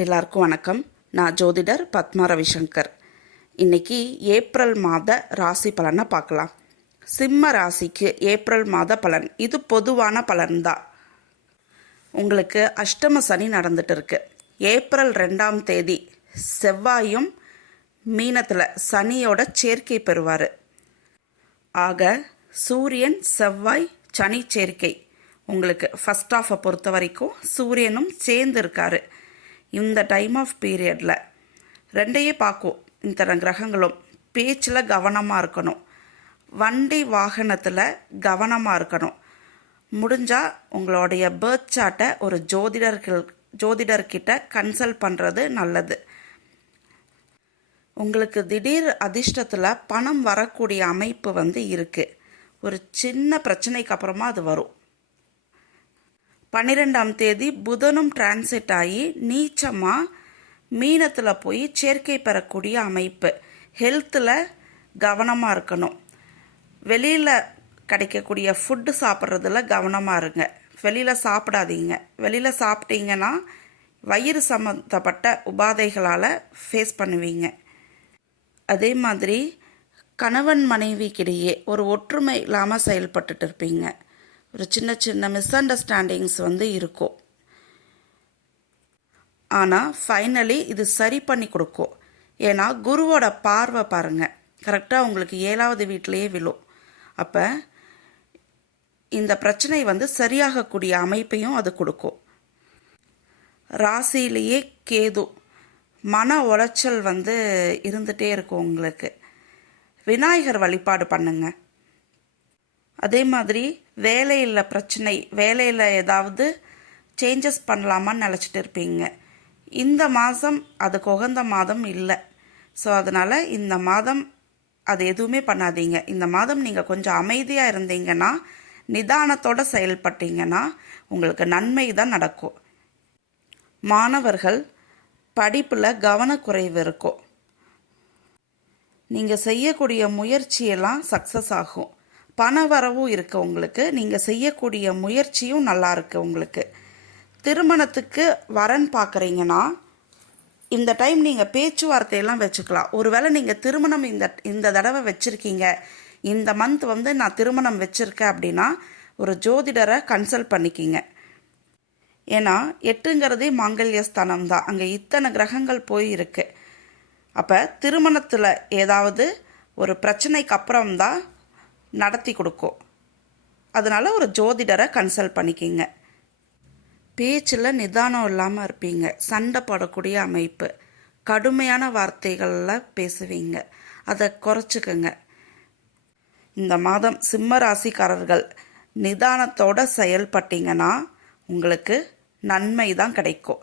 எல்லாருக்கும் வணக்கம். நான் ஜோதிடர் பத்மா ரவிசங்கர். இன்னைக்கு ஏப்ரல் மாத ராசி பலனை பார்க்கலாம். சிம்ம ராசிக்கு ஏப்ரல் மாத பலன் இது பொதுவான பலன்தான். உங்களுக்கு அஷ்டம சனி நடந்துட்டு இருக்கு. ஏப்ரல் 2ஆம் தேதி செவ்வாயும் மீனத்தில் சனியோட சேர்க்கை பெறுவார். ஆக சூரியன் செவ்வாய் சனி சேர்க்கை உங்களுக்கு ஃபர்ஸ்ட் ஆஃபை பொறுத்த வரைக்கும் சூரியனும் சேர்ந்து இருக்காரு. இந்த டைம் ஆஃப் பீரியடில் ரெண்டையே பார்க்கும். இந்த கிரகங்களும் பேச்சில் கவனமாக இருக்கணும், வண்டி வாகனத்தில் கவனமாக இருக்கணும். முடிஞ்சால் உங்களுடைய பர்த் சார்ட்டை ஒரு ஜோதிடர்கிட்ட கன்சல்ட் பண்ணுறது நல்லது. உங்களுக்கு திடீர் அதிர்ஷ்டத்தில் பணம் வரக்கூடிய அமைப்பு இருக்குது. ஒரு சின்ன பிரச்சனைக்கு அப்புறமா அது வரும். 12ஆம் தேதி புதனும் டிரான்சிட் ஆகி நீச்சமாக மீனத்தில் போய் சேர்க்கை பெறக்கூடிய அமைப்பு. ஹெல்த்தில் கவனமாக இருக்கணும். வெளியில் கிடைக்கக்கூடிய ஃபுட்டு சாப்பிட்றதுல கவனமாக இருங்க. வெளியில் சாப்பிடாதீங்க. வெளியில் சாப்பிட்டீங்கன்னா வயிறு சம்மந்தப்பட்ட உபாதைகளால் ஃபேஸ் பண்ணுவீங்க. அதே மாதிரி கணவன் மனைவிக்கிடையே ஒரு ஒற்றுமை இல்லாமல் செயல்பட்டுட்டு இருப்பீங்க. ஒரு சின்ன சின்ன மிஸ் அண்டர்ஸ்டாண்டிங்ஸ் இருக்கும். ஆனால் ஃபைனலி இது சரி பண்ணி கொடுக்கும். ஏன்னா குருவோட பார்வை பாருங்கள், கரெக்டாக உங்களுக்கு 7வது வீட்டிலேயே விழும். அப்போ இந்த பிரச்சனை சரியாகக்கூடிய அமைப்பையும் அது கொடுக்கும். ராசியிலேயே கேது, மன உளைச்சல் இருந்துகிட்டே இருக்கும் உங்களுக்கு. விநாயகர் வழிபாடு பண்ணுங்க. அதே மாதிரி வேலையில் பிரச்சனை, வேலையில் ஏதாவது சேஞ்சஸ் பண்ணலாமான்னு நினச்சிட்டு இருப்பீங்க. இந்த மாதம் அதுக்கு உகந்த மாதம் இல்லை. ஸோ அதனால் இந்த மாதம் அது எதுவுமே பண்ணாதீங்க. இந்த மாதம் நீங்கள் கொஞ்சம் அமைதியாக இருந்தீங்கன்னா, நிதானத்தோடு செயல்பட்டீங்கன்னா உங்களுக்கு நன்மை தான் நடக்கும். மாணவர்கள் படிப்பில் கவனக்குறைவு இருக்கும். நீங்கள் செய்யக்கூடிய முயற்சியெல்லாம் சக்ஸஸ் ஆகும். பண வரவும் இருக்குது உங்களுக்கு. நீங்கள் செய்யக்கூடிய முயற்சியும் நல்லா இருக்குது உங்களுக்கு. திருமணத்துக்கு வரன் பார்க்குறீங்கன்னா இந்த டைம் நீங்கள் பேச்சுவார்த்தையெல்லாம் வச்சுக்கலாம். ஒருவேளை நீங்கள் திருமணம் இந்த தடவை வச்சுருக்கீங்க, இந்த மந்த் நான் திருமணம் வச்சுருக்கேன் அப்படின்னா ஒரு ஜோதிடரை கன்சல்ட் பண்ணிக்கிங்க. ஏன்னா 8ங்கிறதே மாங்கல்யஸ்தானம் தான். அங்கே இத்தனை கிரகங்கள் போய் இருக்கு. அப்போ திருமணத்தில் ஏதாவது ஒரு பிரச்சனைக்கு அப்புறம்தான் நடத்தி கொடுக்கும். அதனால் ஒரு ஜோதிடரை கன்சல்ட் பண்ணிக்கிங்க. பேச்சில் நிதானம் இல்லாமல் இருப்பீங்க. சண்டை போடக்கூடிய அமைப்பு, கடுமையான வார்த்தைகளில் பேசுவீங்க. அதை குறைச்சிக்கங்க. இந்த மாதம் சிம்ம ராசிக்காரர்கள் நிதானத்தோடு செயல்பட்டீங்கன்னா உங்களுக்கு நன்மை தான் கிடைக்கும்.